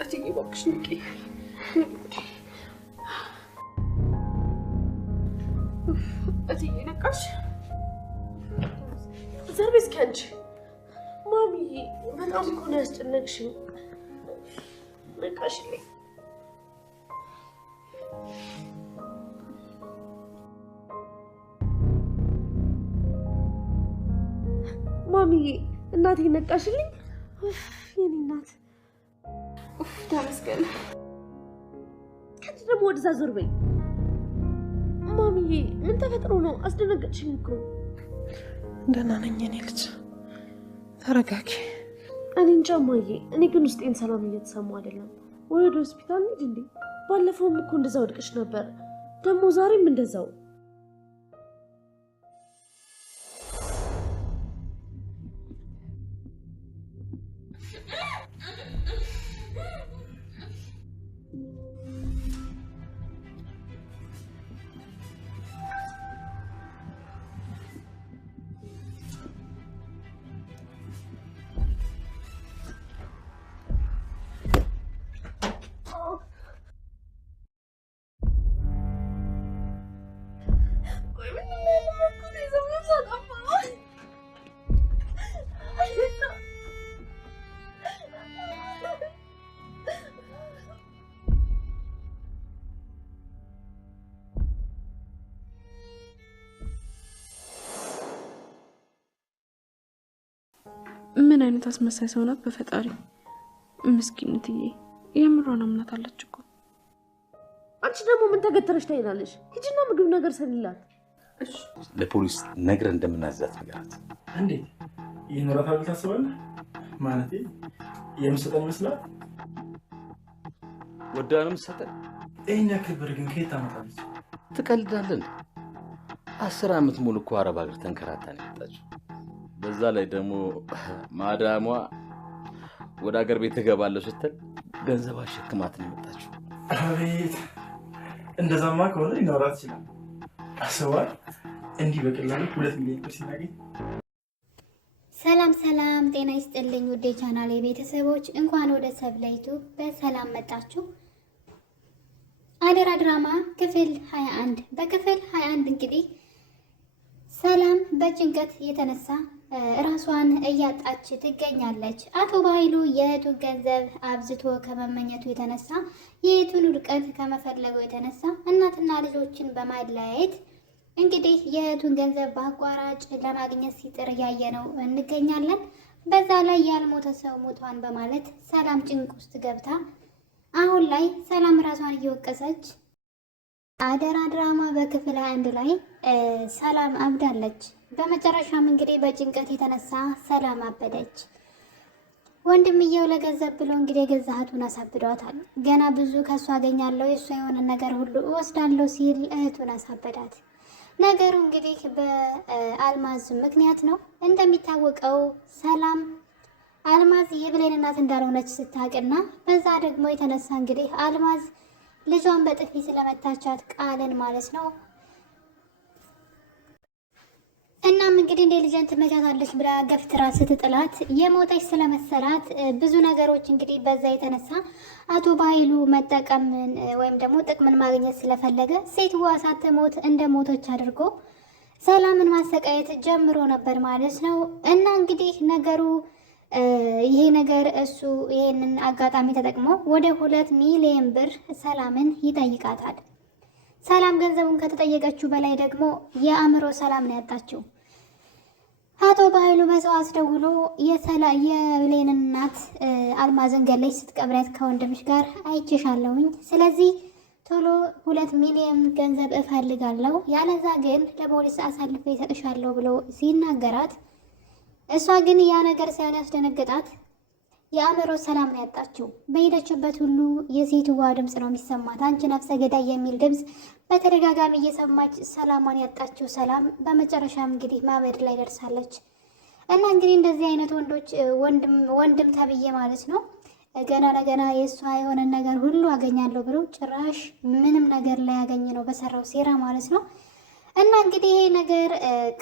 أتيجي بقش نكي أتيجي نقش زربيس كنش مامي من أمكن أستنكشي نقش لي مامي الناتي نقش لي يني النات تمسكن كنت دمو ወደዛ ዞር በይ ማሚዬ ምን ተፈጥሮ ነው አስደነገጥሽኝ እኮ ደህና ነኝ እኔ ልጅ ተረጋጊ እኔ እንጃ ማዬ እኔ ግን ውስጤን ሰላም እየተሰማው አይደለም ወደ ሆስፒታል እንሂድ እንዴ ባለፈውም እኮ እንደዛው ወድቀሽ ነበር ደግሞ ዛሬም እንደዛው ምን አይነት አስመሳይ ሰው ናት በፈጣሪ ምስኪንትዬ የምሯን አምናት አለች እኮ አንቺ ደግሞ ምን ተገተረሽ ታይናለሽ ሂጂና ምግብ ነገር ሰልላት እሺ ለፖሊስ ነግረን እንደምናዛት ነገራት እንዴ ይኖራታል ታስባለህ ማለት የምሰጠኝ መስላ ወዳንም ሰጠ እኛ ክብር ግን ከየት አመጣለች ትቀልዳለህ 10 አመት ሙሉ እኮ አረብ ሀገር ተንከራታን የመጣችው በዛ ላይ ደግሞ ማዳሟ ወደ ሀገር ቤት ተገባለች ስትል ገንዘብ አሸክማት ነው የመጣችው አቤት እንደዛማ ከሆነ ይኖራት ይችላል አሰዋል እንዲህ በቀላሉ 2 ሚሊዮን ብር ሲናገኝ ሰላም ሰላም ጤና ይስጥልኝ ውዴ ቻናሌ ቤተሰቦች እንኳን ወደ ሰብለይቱ በሰላም መጣችሁ አደራ ድራማ ክፍል 21 በክፍል 21 እንግዲህ ሰላም በጭንቀት የተነሳ ራሷን እያጣች ትገኛለች አቶ ባይሉ የእህቱን ገንዘብ አብዝቶ ከመመኘቱ የተነሳ የእህቱን ውድቀት ከመፈለጉ የተነሳ እናትና ልጆችን በማለያየት እንግዲህ የእህቱን ገንዘብ በአቋራጭ ለማግኘት ሲጥር ያየነው እንገኛለን በዛ ላይ ያልሞተ ሰው ሞቷን በማለት ሰላም ጭንቅ ውስጥ ገብታ አሁን ላይ ሰላም ራሷን እየወቀሰች አደራ ድራማ በክፍል 21 ላይ ሰላም አብዳለች በመጨረሻም እንግዲህ በጭንቀት የተነሳ ሰላም አበደች ወንድምየው ለገንዘብ ብሎ እንግዲህ የገዛሃቱን አሳብዷታል ገና ብዙ ከሷ አገኛለሁ የሷ የሆነ ነገር ሁሉ እወስዳለሁ ሲል እህቱን አሳበዳት ነገሩ እንግዲህ በአልማዝ ምክንያት ነው እንደሚታወቀው ሰላም አልማዝ የብሌን እናት እንዳልሆነች ስታውቅና በዛ ደግሞ የተነሳ እንግዲህ አልማዝ ልጇን በጥፊ ስለመታቻት ቃልን ማለት ነው እናም እንግዲህ እንደ ልጅን ትመቻታለች ብላ ገፍትራ ስትጥላት የሞተች ስለመሰላት ብዙ ነገሮች እንግዲህ በዛ የተነሳ አቶ ባይሉ መጠቀም ወይም ደግሞ ጥቅምን ማግኘት ስለፈለገ ሴትዋ ሳትሞት እንደሞተች አድርጎ ሰላምን ማሰቃየት ጀምሮ ነበር ማለት ነው እና እንግዲህ ነገሩ ይሄ ነገር እሱ ይሄንን አጋጣሚ ተጠቅሞ ወደ 2 ሚሊዮን ብር ሰላምን ይጠይቃታል ሰላም ገንዘቡን ከተጠየቀችው በላይ ደግሞ የአእምሮ ሰላም ነው ያጣችው አቶ ባይሉ በሰው አስደውሎ የብሌን እናት አልማዝን ገለች ስትቀብሪያት ከወንድምሽ ጋር አይቼሻለሁኝ ስለዚህ ቶሎ 2 ሚሊዮን ገንዘብ እፈልጋለሁ ያለዛ ግን ለፖሊስ አሳልፌ እሰጥሻለሁ ብሎ ሲናገራት እሷ ግን ያ ነገር ሲያስደነግጣት የአእምሮ ሰላም ነው ያጣችው በሄደችበት ሁሉ የሴትዋ ድምጽ ነው የሚሰማት አንቺ ነፍሰ ገዳይ የሚል ድምጽ በተደጋጋሚ እየሰማች ሰላሟን ያጣችው ሰላም በመጨረሻም እንግዲህ ማበድ ላይ ደርሳለች እና እንግዲህ እንደዚህ አይነት ወንዶች ወንድም ተብዬ ማለት ነው ገና ለገና የሷ የሆነ ነገር ሁሉ አገኛለሁ ብሎ ጭራሽ ምንም ነገር ላይ ያገኘ ነው በሰራው ሴራ ማለት ነው እና እንግዲህ ይሄ ነገር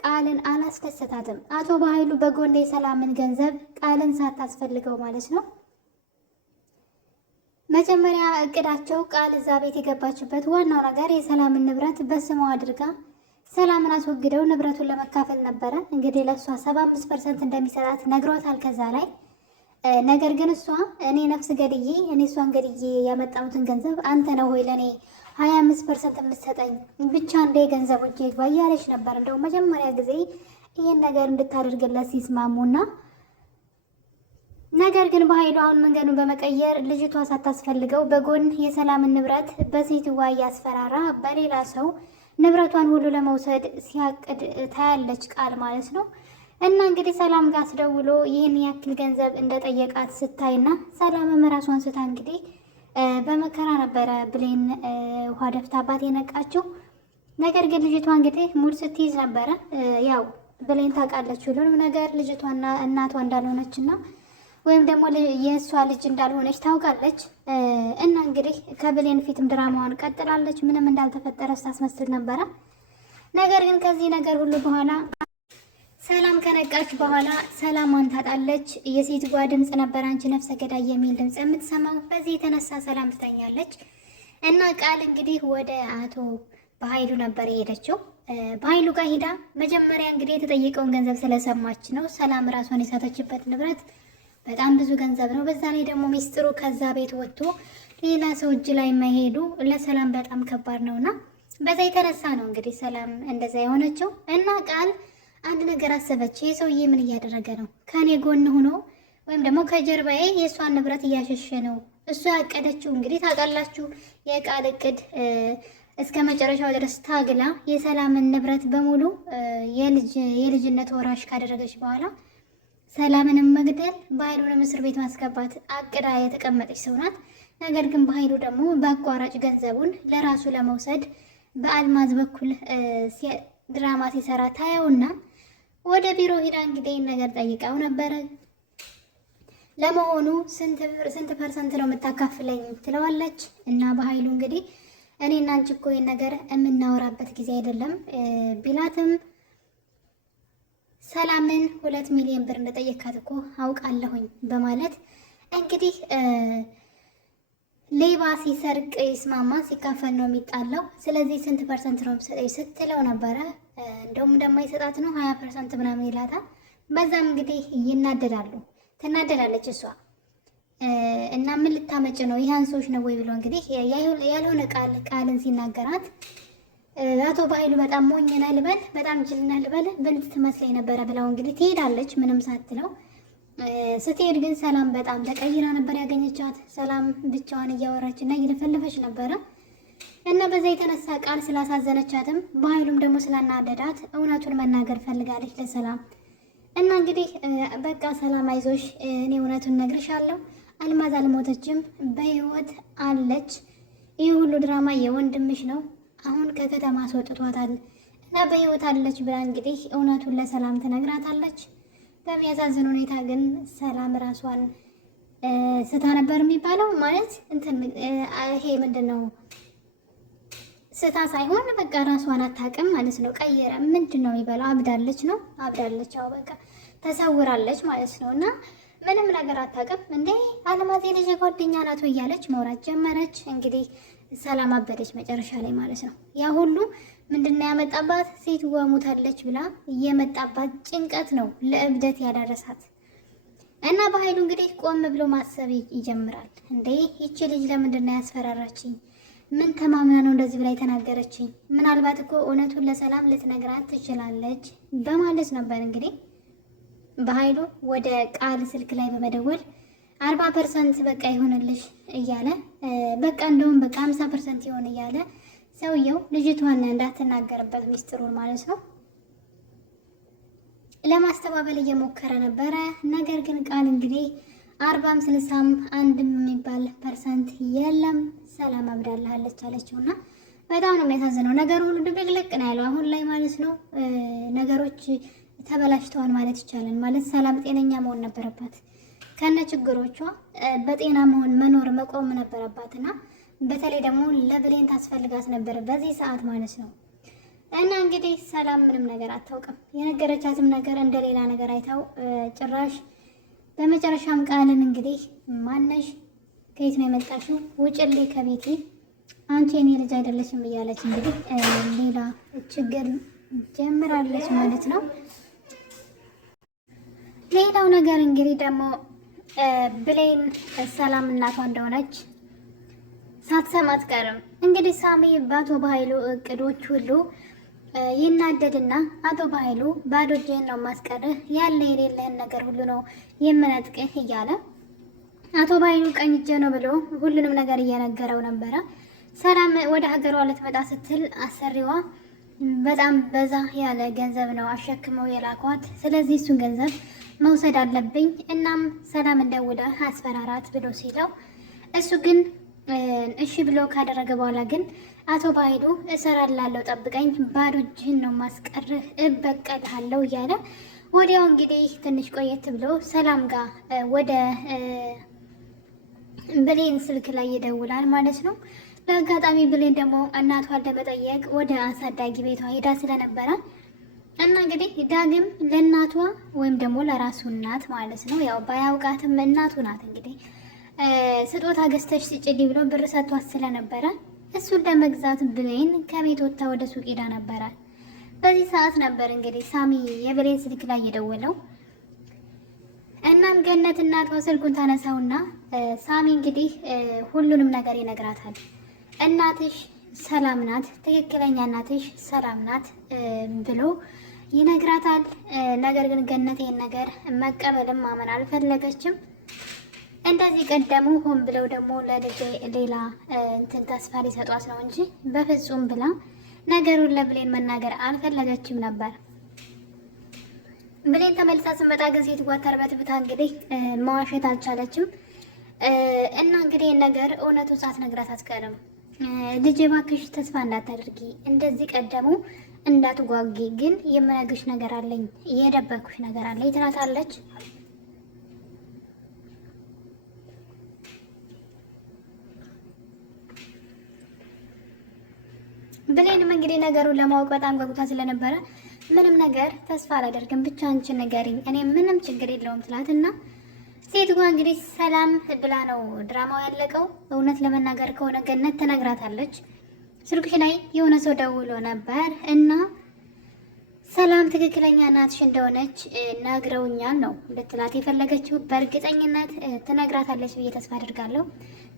ቃልን አላስደሰታትም አቶ ባይሉ በጎንዴ ሰላምን ገንዘብ ቃልን ሳታስፈልገው ማለት ነው መጀመሪያ እቅዳቸው ቃል እዛ ቤት የገባችበት ዋናው ነገር የሰላምን ንብረት በስሟ አድርጋ ሰላምን አስወግደው ንብረቱን ለመካፈል ነበረ። እንግዲህ ለእሷ 75% እንደሚሰጣት ነግሯታል ከዛ ላይ። ነገር ግን እሷ እኔ ነፍስ ገድዬ እኔ እሷን ገድዬ ያመጣሁትን ገንዘብ አንተ ነው ሆይ ለእኔ 25% የምትሰጠኝ ብቻ እንደ ገንዘቡ እጄ ይግባ እያለች ነበር። እንደው መጀመሪያ ጊዜ ይህን ነገር እንድታደርግለት ሲስማሙና ነገር ግን በኃይሉ አሁን መንገዱን በመቀየር ልጅቷ ሳታስፈልገው በጎን የሰላምን ንብረት በሴትዋ እያስፈራራ በሌላ ሰው ንብረቷን ሁሉ ለመውሰድ ሲያቅድ ታያለች ቃል ማለት ነው። እና እንግዲህ ሰላም ጋር አስደውሎ ይህን ያክል ገንዘብ እንደጠየቃት ስታይና ሰላምም ራሷን ስታ እንግዲህ በመከራ ነበረ ብሌን ውሃ ደፍታባት የነቃችው። ነገር ግን ልጅቷ እንግዲህ ሙድ ስትይዝ ነበረ። ያው ብሌን ታውቃለች ሁሉንም ነገር ልጅቷና እናቷ እንዳልሆነችና ወይም ደግሞ የእሷ ልጅ እንዳልሆነች ታውቃለች። እና እንግዲህ ከብሌን ፊትም ድራማዋን ቀጥላለች። ምንም እንዳልተፈጠረ ስታስመስል ነበረ። ነገር ግን ከዚህ ነገር ሁሉ በኋላ ሰላም ከነቃች በኋላ ሰላሟን ታጣለች። የሴትዋ ድምፅ ነበር አንቺ ነፍሰ ገዳይ የሚል ድምፅ የምትሰማው። በዚህ የተነሳ ሰላም ትተኛለች። እና ቃል እንግዲህ ወደ አቶ በኃይሉ ነበር የሄደችው። በኃይሉ ጋር ሂዳ መጀመሪያ እንግዲህ የተጠየቀውን ገንዘብ ስለሰማች ነው። ሰላም ራሷን የሳተችበት ንብረት በጣም ብዙ ገንዘብ ነው። በዛ ላይ ደግሞ ሚስጥሩ ከዛ ቤት ወጥቶ ሌላ ሰው እጅ ላይ መሄዱ ለሰላም በጣም ከባድ ነውና በዛ የተነሳ ነው እንግዲህ ሰላም እንደዛ የሆነችው። እና ቃል አንድ ነገር አሰበች። ይህ ሰውዬ ምን እያደረገ ነው? ከኔ ጎን ሆኖ ወይም ደግሞ ከጀርባዬ የእሷን ንብረት እያሸሸ ነው። እሷ ያቀደችው እንግዲህ ታውቃላችሁ፣ የቃል እቅድ እስከ መጨረሻው ድረስ ታግላ የሰላምን ንብረት በሙሉ የልጅነት ወራሽ ካደረገች በኋላ ሰላምንም መግደል በኃይሉንም እስር ቤት ማስገባት አቅዳ የተቀመጠች ሰው ናት። ነገር ግን በኃይሉ ደግሞ በአቋራጭ ገንዘቡን ለራሱ ለመውሰድ በአልማዝ በኩል ድራማ ሲሰራ ታየውና ወደ ቢሮ ሂዳ እንግዲህ ነገር ጠይቃው ነበረ። ለመሆኑ ስንት ፐርሰንት ነው የምታካፍለኝ ትለዋለች። እና በኃይሉ እንግዲህ እኔና አንቺ እኮ ይህን ነገር የምናወራበት ጊዜ አይደለም ቢላትም ሰላምን 2 ሚሊዮን ብር እንደጠየካት እኮ አውቃለሁኝ በማለት እንግዲህ ሌባ ሲሰርቅ ይስማማ ሲካፈል ነው የሚጣለው። ስለዚህ ስንት ፐርሰንት ነው የምትሰጠኝ ስትለው ነበረ። እንደውም እንደማይሰጣት ነው 20% ምናምን ይላታል። በዛም እንግዲህ ይናደዳሉ። ትናደዳለች እሷ እና ምን ልታመጭ ነው ይህ አንሶች ነው ወይ ብሎ እንግዲህ ያልሆነ ቃልን ሲናገራት አቶ በኃይሉ በጣም ሞኝ ነህ ልበል፣ በጣም ጅል ነህ ልበል፣ ብልጥ ትመስለኝ ነበረ ብለው እንግዲህ ትሄዳለች ምንም ሳትለው። ስትሄድ ግን ሰላም በጣም ተቀይራ ነበር ያገኘቻት። ሰላም ብቻዋን እያወራች እና እየለፈለፈች ነበረ እና በዛ የተነሳ ቃል ስላሳዘነቻትም በኃይሉም ደግሞ ስላናደዳት እውነቱን መናገር ፈልጋለች ለሰላም። እና እንግዲህ በቃ ሰላም አይዞሽ፣ እኔ እውነቱን ነግርሻለሁ፣ አልማዝ አልሞተችም፣ በህይወት አለች። ይህ ሁሉ ድራማ የወንድምሽ ነው፣ አሁን ከከተማ አስወጥቷታል እና በህይወት አለች ብላ እንግዲህ እውነቱን ለሰላም ትነግራታለች። በሚያሳዝን ሁኔታ ግን ሰላም ራሷን ስታ ነበር የሚባለው ማለት እንትን ይሄ ምንድነው ስታ ሳይሆን በቃ ራሷን አታውቅም ማለት ነው። ቀየረ ምንድን ነው የሚባለው አብዳለች ነው አብዳለች። አዎ በቃ ተሰውራለች ማለት ነው። እና ምንም ነገር አታውቅም። እንዴ አልማዝ ልጅ ጓደኛ ናት እያለች ማውራት ጀመረች። እንግዲህ ሰላም አበደች መጨረሻ ላይ ማለት ነው። ያ ሁሉ ምንድነው ያመጣባት? ሴትዋ ሞታለች ብላ የመጣባት ጭንቀት ነው ለእብደት ያደረሳት። እና በኃይሉ እንግዲህ ቆም ብሎ ማሰብ ይጀምራል። እንዴ ይቺ ልጅ ለምንድነው ያስፈራራችኝ? ምን ተማምና ነው እንደዚህ ብላ የተናገረችኝ? ምናልባት እኮ እውነቱን ለሰላም ልትነግራት ትችላለች በማለት ነበር እንግዲህ በኃይሉ ወደ ቃል ስልክ ላይ በመደወል 40% በቃ ይሆንልሽ እያለ በቃ እንደውም በቃ 50% ይሆን እያለ ሰውየው ልጅቷን እንዳትናገርበት ሚስጥሩን ማለት ነው ለማስተባበል እየሞከረ ነበረ። ነገር ግን ቃል እንግዲህ 40 60 አንድም የሚባል ፐርሰንት የለም ሰላም አብዳልሃለች አለችውና በጣም ነው የሚያሳዝነው። ነገሩ ሁሉ ድብልቅልቅ ነው ያለው አሁን ላይ ማለት ነው። ነገሮች ተበላሽተዋል ማለት ይቻላል። ማለት ሰላም ጤነኛ መሆን ነበረባት ከነ ችግሮቿ በጤና መኖር መቆም ነበረባትና በተለይ ደግሞ ለብሌን ታስፈልጋት ነበር በዚህ ሰዓት ማለት ነው። እና እንግዲህ ሰላም ምንም ነገር አታውቅም። የነገረቻትም ነገር እንደሌላ ነገር አይታው ጭራሽ በመጨረሻም ቃልን እንግዲህ ማነሽ ከየት ነው የመጣሽው? ውጭልኝ ከቤቴ አንቺ የኔ ልጅ አይደለሽም እያለች እንግዲህ ሌላ ችግር ጀምራለች ማለት ነው። ሌላው ነገር እንግዲህ ደግሞ ብሌን ሰላም እናቷ እንደሆነች ሳትሰማ አትቀርም። እንግዲህ ሳሚ በአቶ በኃይሉ እቅዶች ሁሉ ይናደድና አቶ በኃይሉ ባዶ እጅህን ነው ማስቀርህ፣ ያለ የሌለህን ነገር ሁሉ ነው የምነጥቅህ እያለ አቶ በኃይሉ ቀኝ እጄ ነው ብሎ ሁሉንም ነገር እየነገረው ነበረ። ሰላም ወደ ሀገሯ ልትመጣ ስትል አሰሪዋ በጣም በዛ ያለ ገንዘብ ነው አሸክመው የላኳት፣ ስለዚህ እሱን ገንዘብ መውሰድ አለብኝ፣ እናም ሰላም እንደውለህ አስፈራራት ብሎ ሲለው እሱ ግን እሺ ብሎ ካደረገ በኋላ ግን አቶ በኃይሉ እሰራላለሁ፣ ጠብቀኝ፣ ባዶ እጅህን ነው ማስቀርህ፣ እበቀልሃለሁ እያለ ወዲያው እንግዲህ ትንሽ ቆየት ብሎ ሰላም ጋር ወደ ብሌን ስልክ ላይ ይደውላል ማለት ነው። በአጋጣሚ ብሌን ደግሞ እናቷን ለመጠየቅ ወደ አሳዳጊ ቤቷ ሄዳ ስለነበረ እና እንግዲህ ዳግም ለእናቷ ወይም ደግሞ ለራሱ እናት ማለት ነው፣ ያው ባያውቃትም እናቱ ናት እንግዲህ ስጦታ ገዝተሽ ስጭልኝ ብሎ ብር ሰጥቷት ስለነበረ እሱን ለመግዛት ብሌን ከቤት ወጥታ ወደ ሱቅ ሄዳ ነበረ። በዚህ ሰዓት ነበር እንግዲህ ሳሚ የብሌን ስልክ ላይ የደወለው። እናም ገነት እናቷ ስልኩን ታነሳውና ሳሚ እንግዲህ ሁሉንም ነገር ይነግራታል። እናትሽ ሰላም ናት፣ ትክክለኛ እናትሽ ሰላም ናት ብሎ ይነግራታል። ነገር ግን ገነት ይህን ነገር መቀበልም ማመን አልፈለገችም። እንደዚህ ቀደሙ ሆን ብለው ደግሞ ለልጄ ሌላ እንትን ተስፋ ሊሰጧት ነው እንጂ በፍጹም ብላ ነገሩን ለብሌን መናገር አልፈለገችም ነበር። ብሌን ተመልሳ ስመጣ ግን ሴትዋ ተርበትብታ እንግዲህ መዋሸት አልቻለችም እና እንግዲህ ነገር እውነቱን ሳትነግራት አትቀርም። ልጄ እባክሽ ተስፋ እንዳታደርጊ፣ እንደዚህ ቀደሙ እንዳትጓጊ፣ ግን የምነግርሽ ነገር አለኝ፣ የደበኩሽ ነገር አለኝ ትላታለች። ብሌንም እንግዲህ ነገሩን ለማወቅ በጣም ጓጉታ ስለነበረ ምንም ነገር ተስፋ አላደርግም፣ ብቻ አንቺ ንገሪኝ፣ እኔ ምንም ችግር የለውም ትላትና ሴትዋ እንግዲህ ሰላም ብላ ነው ድራማው ያለቀው። እውነት ለመናገር ከሆነ ገነት ተነግራታለች። ስልክሽ ላይ የሆነ ሰው ደውሎ ነበር እና ሰላም ትክክለኛ እናትሽ እንደሆነች ነግረውኛል ነው ልትላት የፈለገችው። በእርግጠኝነት ትነግራታለች ብዬ ተስፋ አድርጋለሁ።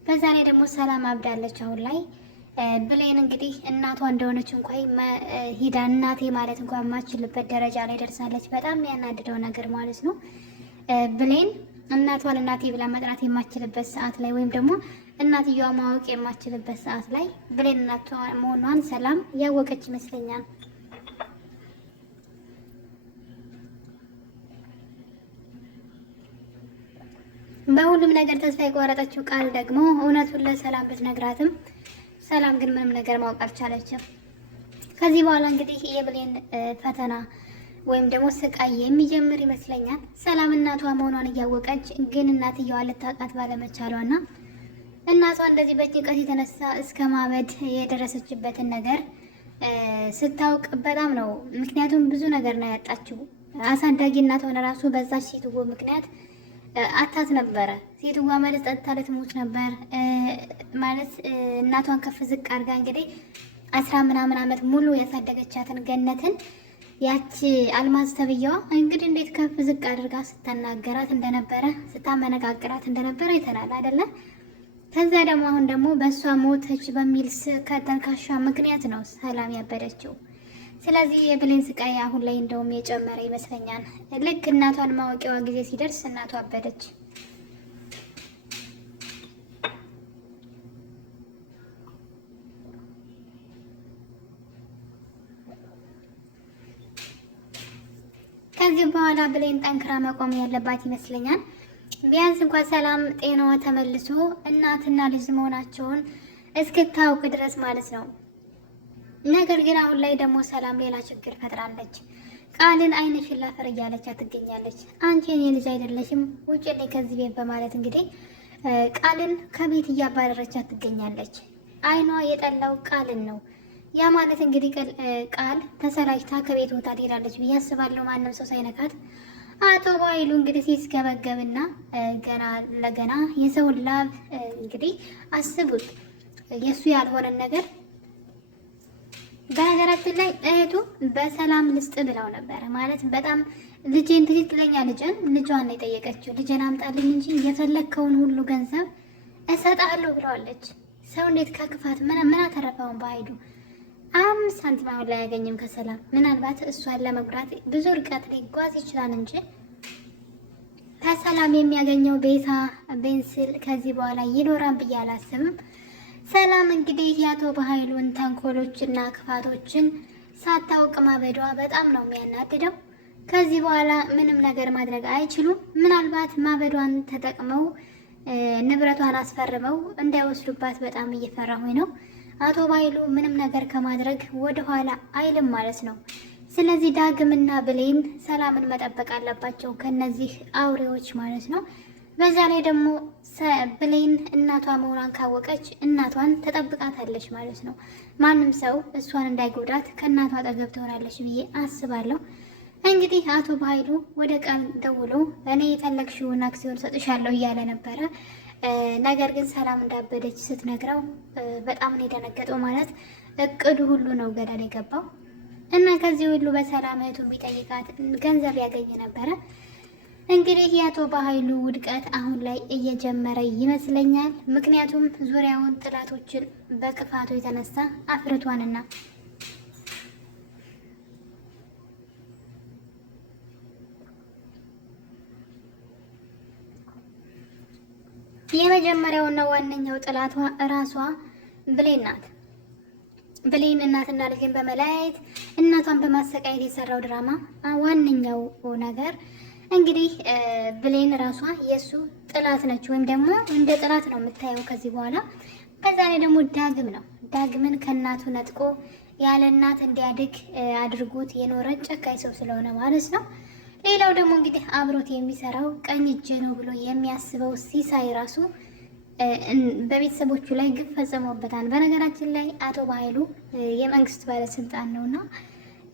በዛ ላይ ደግሞ ሰላም አብዳለች አሁን ላይ። ብሌን እንግዲህ እናቷ እንደሆነች እንኳን ሂዳ እናቴ ማለት እንኳን የማትችልበት ደረጃ ላይ ደርሳለች። በጣም ያናድደው ነገር ማለት ነው ብሌን እናቷን እናቴ ብላ መጥራት የማትችልበት ሰዓት ላይ ወይም ደግሞ እናትየዋ ማወቅ የማትችልበት ሰዓት ላይ ብሌን እናቷ መሆኗን ሰላም ያወቀች ይመስለኛል። በሁሉም ነገር ተስፋ የቆረጠችው ቃል ደግሞ እውነቱን ለሰላም ብትነግራትም ሰላም ግን ምንም ነገር ማወቅ አልቻለችም። ከዚህ በኋላ እንግዲህ የብሌን ፈተና ወይም ደግሞ ስቃይ የሚጀምር ይመስለኛል። ሰላም እናቷ መሆኗን እያወቀች ግን እናትየዋ ልታውቃት ባለመቻሏና እናቷ እንደዚህ በጭንቀት የተነሳ እስከ ማበድ የደረሰችበትን ነገር ስታውቅ በጣም ነው። ምክንያቱም ብዙ ነገር ነው ያጣችው። አሳዳጊ እናቷን ራሱ በዛች ሴትዮ ምክንያት አታት ነበረ። ሴትዋ ማለት ጠጥታ ልትሞት ነበር ማለት እናቷን ከፍ ዝቅ አድርጋ እንግዲህ 10 ምናምን ዓመት ሙሉ ያሳደገቻትን ገነትን ያቺ አልማዝ ተብዬዋ እንግዲህ እንዴት ከፍ ዝቅ አድርጋ ስታናገራት እንደነበረ ስታመነቃቅራት እንደነበረ አይተናል አይደለ? ከዛ ደግሞ አሁን ደግሞ በእሷ ሞተች በሚል ከተልካሻ ምክንያት ነው ሰላም ያበደችው። ስለዚህ የብሌን ስቃይ አሁን ላይ እንደውም የጨመረ ይመስለኛል። ልክ እናቷን ማወቂያዋ ጊዜ ሲደርስ እናቷ አበደች። ከዚህ በኋላ ብሌን ጠንክራ መቆም ያለባት ይመስለኛል። ቢያንስ እንኳን ሰላም ጤናዋ ተመልሶ እናትና ልጅ መሆናቸውን እስክታውቅ ድረስ ማለት ነው። ነገር ግን አሁን ላይ ደግሞ ሰላም ሌላ ችግር ፈጥራለች። ቃልን ዓይንሽን ላፈር እያለቻት ትገኛለች። አንቺ የኔ ልጅ አይደለሽም ውጭ ላይ ከዚህ ቤት በማለት እንግዲህ ቃልን ከቤት እያባረረቻት ትገኛለች። ዓይኗ የጠላው ቃልን ነው። ያ ማለት እንግዲህ ቃል ተሰራጭታ ከቤት ወጣ ትሄዳለች ብዬ አስባለሁ። ማንም ሰው ሳይነካት አቶ ባይሉ እንግዲህ ሲስገበገብና ገና ለገና የሰውን ላብ እንግዲህ አስቡት፣ የእሱ ያልሆነን ነገር። በነገራችን ላይ እህቱ በሰላም ልስጥ ብለው ነበር ማለት በጣም ልጄን ትክክለኛ ልጇን ነው የጠየቀችው። ልጄን አምጣልኝ እንጂ የፈለግከውን ሁሉ ገንዘብ እሰጣለሁ ብለዋለች። ሰው እንዴት ከክፋት ምን አተረፈውን? በሀይሉ 5 ሳንቲም አሁን ላይ አያገኝም ከሰላም። ምናልባት እሷን ለመጉዳት ብዙ ርቀት ሊጓዝ ይችላል እንጂ ከሰላም የሚያገኘው ቤታ ቤንስል ከዚህ በኋላ ይኖራል ብዬ አላስብም። ሰላም እንግዲህ የአቶ በሀይሉን ተንኮሎችና ክፋቶችን ሳታውቅ ማበዷ በጣም ነው የሚያናድደው። ከዚህ በኋላ ምንም ነገር ማድረግ አይችሉም። ምናልባት ማበዷን ተጠቅመው ንብረቷን አስፈርመው እንዳይወስዱባት በጣም እየፈራሁኝ ነው። አቶ ባይሉ ምንም ነገር ከማድረግ ወደኋላ አይልም ማለት ነው። ስለዚህ ዳግምና ብሌን ሰላምን መጠበቅ አለባቸው ከነዚህ አውሬዎች ማለት ነው። በዛ ላይ ደግሞ ብሌን እናቷ መሆኗን ካወቀች እናቷን ተጠብቃታለች ማለት ነው። ማንም ሰው እሷን እንዳይጎዳት ከእናቷ አጠገብ ትሆናለች ብዬ አስባለሁ። እንግዲህ አቶ በሀይሉ ወደ ቃል ደውሎ እኔ የፈለግሽውን አክሲዮን ሰጥሻለሁ እያለ ነበረ። ነገር ግን ሰላም እንዳበደች ስትነግረው በጣም ነው የደነገጠው። ማለት እቅዱ ሁሉ ነው ገደል የገባው እና ከዚህ ሁሉ በሰላም እህቱ ቢጠይቃት ገንዘብ ያገኝ ነበረ። እንግዲህ የአቶ በሀይሉ ውድቀት አሁን ላይ እየጀመረ ይመስለኛል። ምክንያቱም ዙሪያውን ጥላቶችን በክፋቱ የተነሳ አፍርቷንና የመጀመሪያውና ዋነኛው ጥላቷ እራሷ ብሌን ናት። ብሌን እናትና ልጅን በመለያየት እናቷን በማሰቃየት የሰራው ድራማ ዋነኛው ነገር እንግዲህ ብሌን ራሷ የእሱ ጥላት ነች፣ ወይም ደግሞ እንደ ጥላት ነው የምታየው ከዚህ በኋላ። በዛ ላይ ደግሞ ዳግም ነው። ዳግምን ከእናቱ ነጥቆ ያለ እናት እንዲያድግ አድርጎት የኖረ ጨካኝ ሰው ስለሆነ ማለት ነው። ሌላው ደግሞ እንግዲህ አብሮት የሚሰራው ቀኝ እጅ ነው ብሎ የሚያስበው ሲሳይ ራሱ በቤተሰቦቹ ላይ ግፍ ፈጽሞበታል። በነገራችን ላይ አቶ በሀይሉ የመንግስት ባለስልጣን ነውና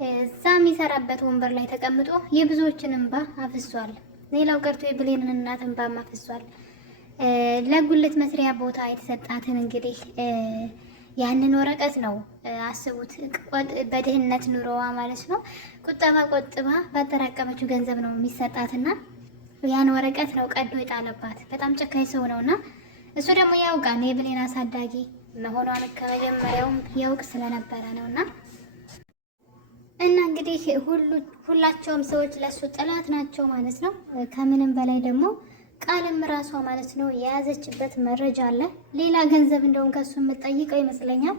እዛ የሚሰራበት ወንበር ላይ ተቀምጦ የብዙዎችን እንባ አፍሷል። ሌላው ቀርቶ የብሌንን እናት እንባም አፍሷል። ለጉልት መስሪያ ቦታ የተሰጣትን እንግዲህ ያንን ወረቀት ነው አስቡት። በድህነት ኑሮዋ ማለት ነው ቁጠባ ቆጥባ ባጠራቀመችው ገንዘብ ነው የሚሰጣትና ያን ወረቀት ነው ቀዶ የጣለባት። በጣም ጨካኝ ሰው ነውና እሱ ደግሞ ያውቃል የብሌን አሳዳጊ መሆኗን ከመጀመሪያውም ያውቅ ስለነበረ ነውና እና እንግዲህ ሁላቸውም ሰዎች ለሱ ጥላት ናቸው ማለት ነው። ከምንም በላይ ደግሞ ቃልም ራሷ ማለት ነው የያዘችበት መረጃ አለ። ሌላ ገንዘብ እንደውም ከሱ የምትጠይቀው ይመስለኛል።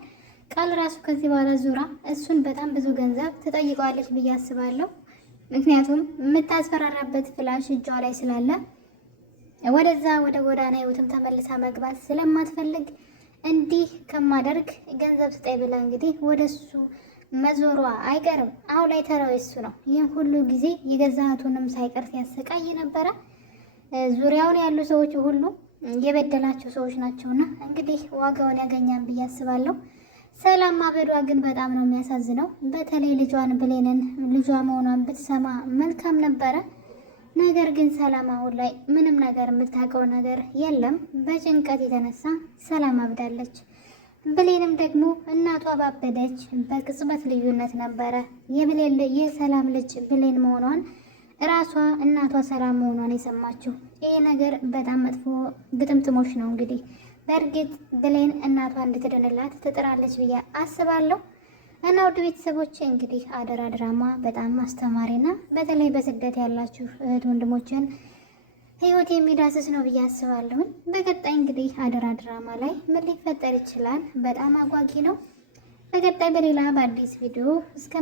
ቃል ራሱ ከዚህ በኋላ ዙራ እሱን በጣም ብዙ ገንዘብ ትጠይቀዋለች ብዬ አስባለሁ። ምክንያቱም የምታስፈራራበት ፍላሽ እጇ ላይ ስላለ ወደዛ ወደ ጎዳና ህይወትም ተመልሳ መግባት ስለማትፈልግ እንዲህ ከማደርግ ገንዘብ ስጠይ ብላ እንግዲህ ወደሱ መዞሯ አይቀርም። አሁን ላይ ተራው እሱ ነው። ይህን ሁሉ ጊዜ የገዛ እህቱንም ሳይቀር ሲያሰቃይ ነበረ። ዙሪያውን ያሉ ሰዎች ሁሉ የበደላቸው ሰዎች ናቸውና እንግዲህ ዋጋውን ያገኛል ብዬ አስባለሁ። ሰላም ማበዷ ግን በጣም ነው የሚያሳዝነው። በተለይ ልጇን ብሌንን ልጇ መሆኗን ብትሰማ መልካም ነበረ። ነገር ግን ሰላም አሁን ላይ ምንም ነገር የምታውቀው ነገር የለም። በጭንቀት የተነሳ ሰላም አብዳለች። ብሌንም ደግሞ እናቷ ባበደች በቅጽበት ልዩነት ነበረ የሰላም ልጅ ብሌን መሆኗን ራሷ እናቷ ሰላም መሆኗን የሰማችው። ይሄ ነገር በጣም መጥፎ ግጥምጥሞች ነው። እንግዲህ በእርግጥ ብሌን እናቷ እንድትድንላት ትጥራለች ብዬ አስባለሁ። እና ውድ ቤተሰቦች እንግዲህ አደራ ድራማ በጣም አስተማሪና በተለይ በስደት ያላችሁ እህት ወንድሞችን ህይወት የሚዳስስ ነው ብዬ አስባለሁ። በቀጣይ እንግዲህ አደራ ድራማ ላይ ምን ሊፈጠር ይችላል? በጣም አጓጊ ነው። በቀጣይ በሌላ በአዲስ ቪዲዮ እስከ